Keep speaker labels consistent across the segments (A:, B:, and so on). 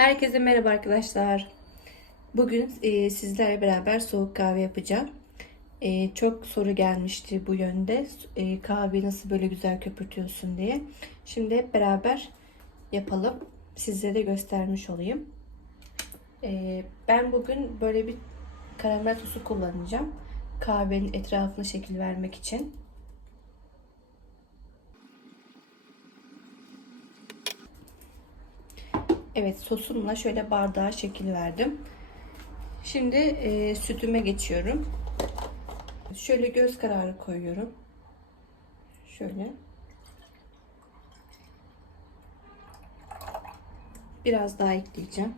A: Herkese merhaba arkadaşlar. Bugün e, sizlerle beraber soğuk kahve yapacağım. E, çok soru gelmişti bu yönde. E, kahveyi nasıl böyle güzel köpürtüyorsun diye. Şimdi hep beraber yapalım. Sizlere de göstermiş olayım. E, ben bugün böyle bir karamel sosu kullanacağım. Kahvenin etrafına şekil vermek için. Evet sosumla şöyle bardağa şekil verdim. Şimdi e, sütüme geçiyorum. Şöyle göz kararı koyuyorum. Şöyle. Biraz daha ekleyeceğim.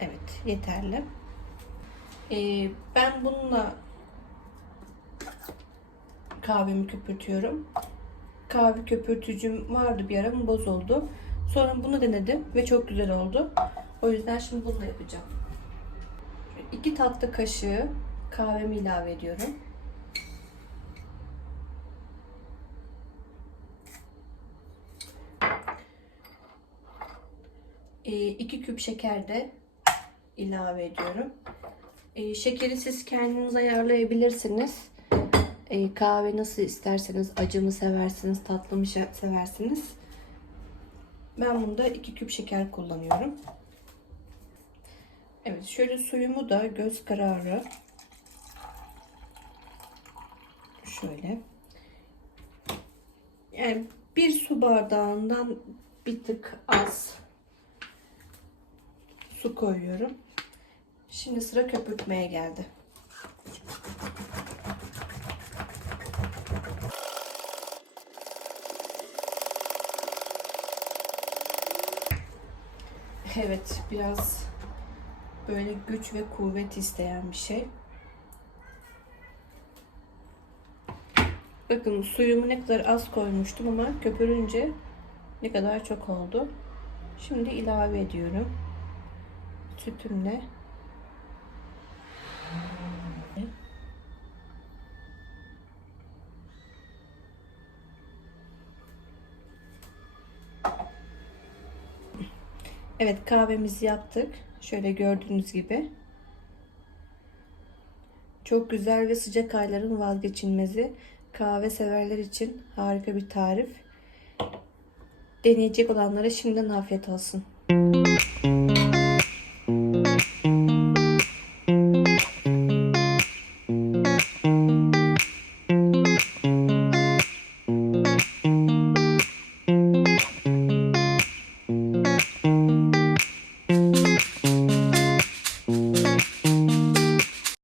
A: Evet yeterli. Ee, ben bununla kahvemi köpürtüyorum. Kahve köpürtücüm vardı bir ara bozuldu. Sonra bunu denedim ve çok güzel oldu. O yüzden şimdi bunu da yapacağım. 2 tatlı kaşığı kahvemi ilave ediyorum. E, iki küp şeker de ilave ediyorum. E, şekeri siz kendiniz ayarlayabilirsiniz. E, kahve nasıl isterseniz acı mı seversiniz, tatlı mı seversiniz. Ben bunda 2 küp şeker kullanıyorum. Evet şöyle suyumu da göz kararı şöyle yani bir su bardağından bir tık az su koyuyorum. Şimdi sıra köpürtmeye geldi. Evet, biraz böyle güç ve kuvvet isteyen bir şey. Bakın suyumu ne kadar az koymuştum ama köpürünce ne kadar çok oldu. Şimdi ilave ediyorum. Sütümle. Evet kahvemizi yaptık. Şöyle gördüğünüz gibi. Çok güzel ve sıcak ayların vazgeçilmezi. Kahve severler için harika bir tarif. Deneyecek olanlara şimdiden afiyet olsun.